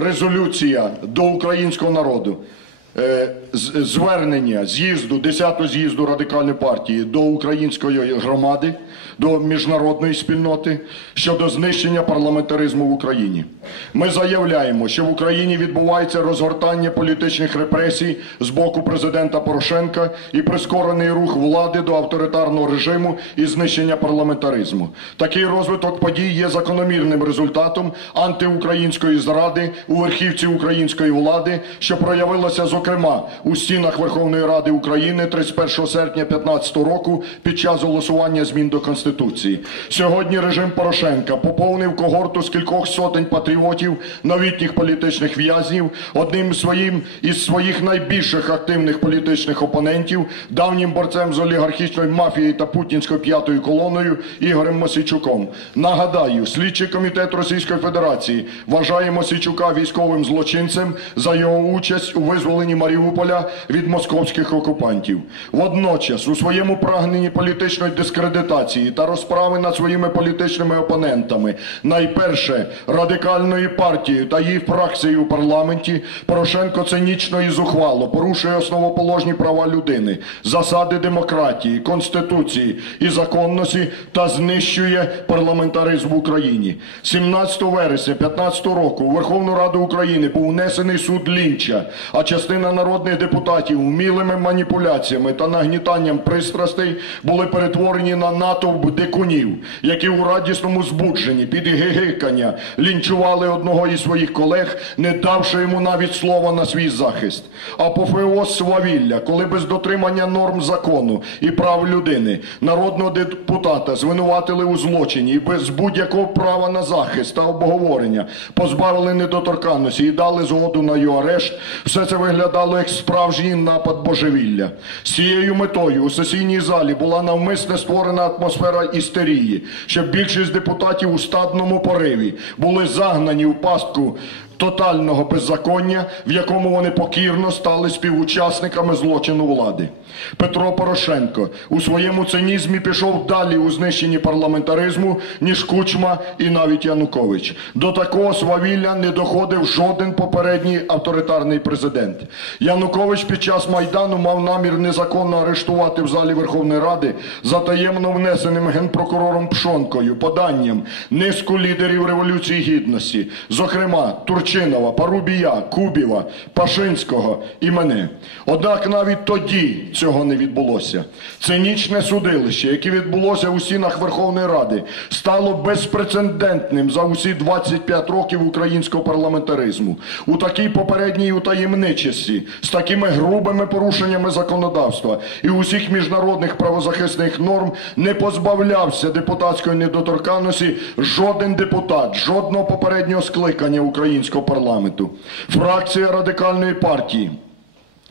резолюція до українського народу. Е, Звернення з'їзду 10-го з'їзду радикальної партії до української громади, до міжнародної спільноти щодо знищення парламентаризму в Україні. Ми заявляємо, що в Україні відбувається розгортання політичних репресій з боку президента Порошенка і прискорений рух влади до авторитарного режиму і знищення парламентаризму. Такий розвиток подій є закономірним результатом антиукраїнської зради у верхівці української влади, що проявилося зокрема у стінах Верховної Ради України 31 серпня 2015 року під час голосування змін до Конституції. Сьогодні режим Порошенка поповнив когорту з кількох сотень патріотів, новітніх політичних в'язнів, одним своїм із своїх найбільших активних політичних опонентів, давнім борцем з олігархічною мафією та путінською п'ятою колоною Ігорем Мосійчуком. Нагадаю, слідчий комітет Російської Федерації вважає Мосійчука військовим злочинцем за його участь у визволенні Маріуполя від московських окупантів. Водночас, у своєму прагненні політичної дискредитації та розправи над своїми політичними опонентами, найперше радикальною партією та її фракцією у парламенті, Порошенко цинічно і зухвало порушує основоположні права людини, засади демократії, конституції і законності та знищує парламентаризм в Україні. 17 вересня 15 року у Верховну Раду України був внесений суд Лінча, а частина народних депутатів вмілими маніпуляціями та нагнітанням пристрастей були перетворені на натовп дикунів, які у радісному збудженні під гигикання лінчували одного із своїх колег, не давши йому навіть слова на свій захист. Апофеоз свавілля, коли без дотримання норм закону і прав людини народного депутата звинуватили у злочині і без будь-якого права на захист та обговорення позбавили недоторканності і дали згоду на його арешт, все це виглядало як справжній напад божевілля. З цією метою у сесійній залі була навмисне створена атмосфера істерії, щоб більшість депутатів у стадному пориві були загнані в пастку тотального беззаконня, в якому вони покірно стали співучасниками злочину влади. Петро Порошенко у своєму цинізмі пішов далі у знищенні парламентаризму, ніж Кучма і навіть Янукович. До такого свавілля не доходив жоден попередній авторитарний президент. Янукович під час Майдану мав намір незаконно арештувати в залі Верховної Ради за таємно внесеним генпрокурором Пшонкою поданням низку лідерів Революції Гідності, зокрема Турчинова, Парубія, Кубіва, Пашинського і мене. Однак навіть тоді цього не відбулося. Цинічне судилище, яке відбулося у стінах Верховної Ради, стало безпрецедентним за усі 25 років українського парламентаризму. У такій попередній утаємничості, з такими грубими порушеннями законодавства і усіх міжнародних правозахисних норм не позбавлявся депутатської недоторканності жоден депутат, жодного попереднього скликання українського парламенту. Фракція радикальної партії.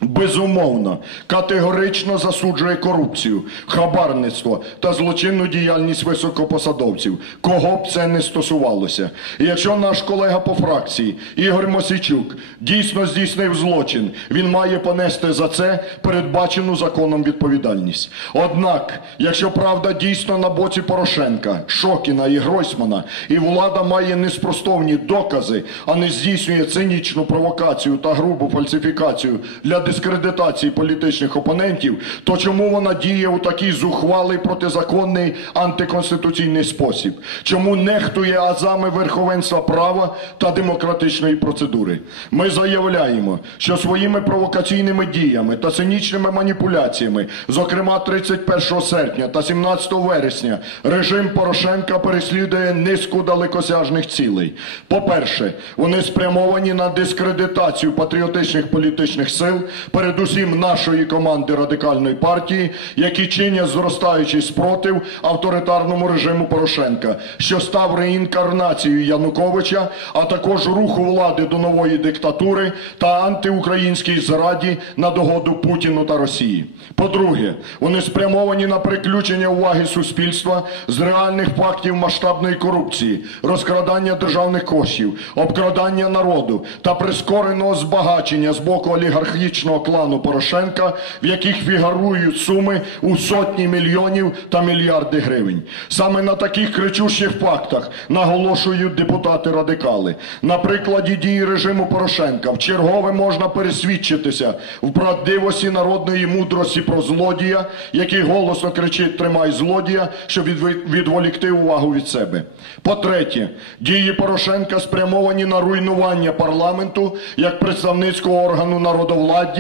Безумовно, категорично засуджує корупцію, хабарництво та злочинну діяльність високопосадовців, кого б це не стосувалося. І якщо наш колега по фракції Ігор Мосійчук дійсно здійснив злочин, він має понести за це передбачену законом відповідальність. Однак, якщо правда дійсно на боці Порошенка, Шокіна і Гройсмана, і влада має неспростовні докази, а не здійснює цинічну провокацію та грубу фальсифікацію для дискредитації політичних опонентів, то чому вона діє у такий зухвалий протизаконний антиконституційний спосіб? Чому нехтує азами верховенства права та демократичної процедури? Ми заявляємо, що своїми провокаційними діями та цинічними маніпуляціями, зокрема 31 серпня та 17 вересня, режим Порошенка переслідує низку далекосяжних цілей. По-перше, вони спрямовані на дискредитацію патріотичних політичних сил, передусім нашої команди радикальної партії, які чинять зростаючий спротив авторитарному режиму Порошенка, що став реінкарнацією Януковича, а також руху влади до нової диктатури та антиукраїнській зраді на догоду Путіну та Росії. По-друге, вони спрямовані на приключення уваги суспільства з реальних фактів масштабної корупції, розкрадання державних коштів, обкрадання народу та прискореного збагачення з боку олігархічних олігархічного клану Порошенка, в яких фігурують суми у сотні мільйонів та мільярди гривень. Саме на таких кричущих фактах наголошують депутати-радикали. На прикладі дії режиму Порошенка в чергове можна пересвідчитися в правдивості народної мудрості про злодія, який голосно кричить «Тримай злодія», щоб відволікти увагу від себе. По-третє, дії Порошенка спрямовані на руйнування парламенту як представницького органу народовладдя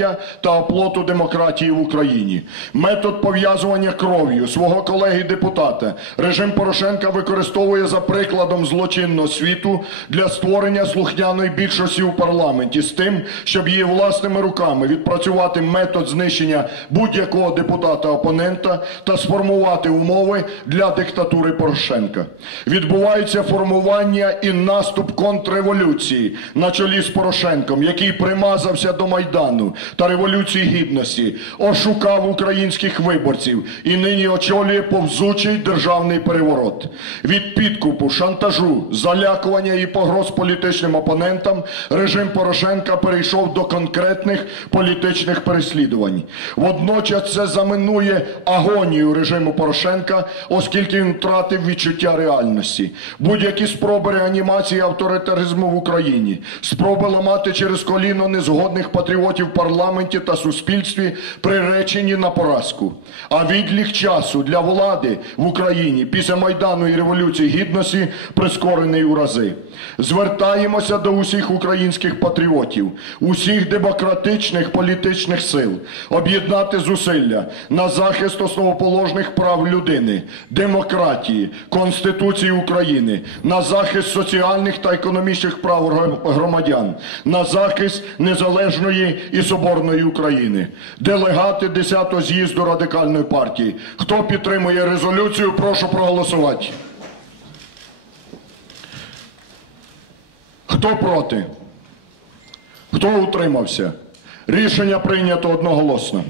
та оплоту демократії в Україні. Метод пов'язування кров'ю свого колеги-депутата режим Порошенка використовує за прикладом злочинного світу для створення слухняної більшості у парламенті з тим, щоб її власними руками відпрацювати метод знищення будь-якого депутата-опонента та сформувати умови для диктатури Порошенка. Відбувається формування і наступ контрреволюції на чолі з Порошенком, який примазався до Майдану та Революції Гідності, ошукав українських виборців і нині очолює повзучий державний переворот. Від підкупу, шантажу, залякування і погроз політичним опонентам режим Порошенка перейшов до конкретних політичних переслідувань. Водночас це заминує агонію режиму Порошенка, оскільки він втратив відчуття реальності. Будь-які спроби реанімації авторитаризму в Україні, спроби ламати через коліно незгодних патріотів в парламенті та суспільстві приречені на поразку. А відлік часу для влади в Україні після Майдану і Революції Гідності прискорений у рази. Звертаємося до усіх українських патріотів, усіх демократичних політичних сил, об'єднати зусилля на захист основоположних прав людини, демократії, Конституції України, на захист соціальних та економічних прав громадян, на захист незалежної і соборної України. Делегати 10-го з'їзду радикальної партії. Хто підтримує резолюцію, прошу проголосувати. Хто проти? Хто утримався? Рішення прийнято одноголосно.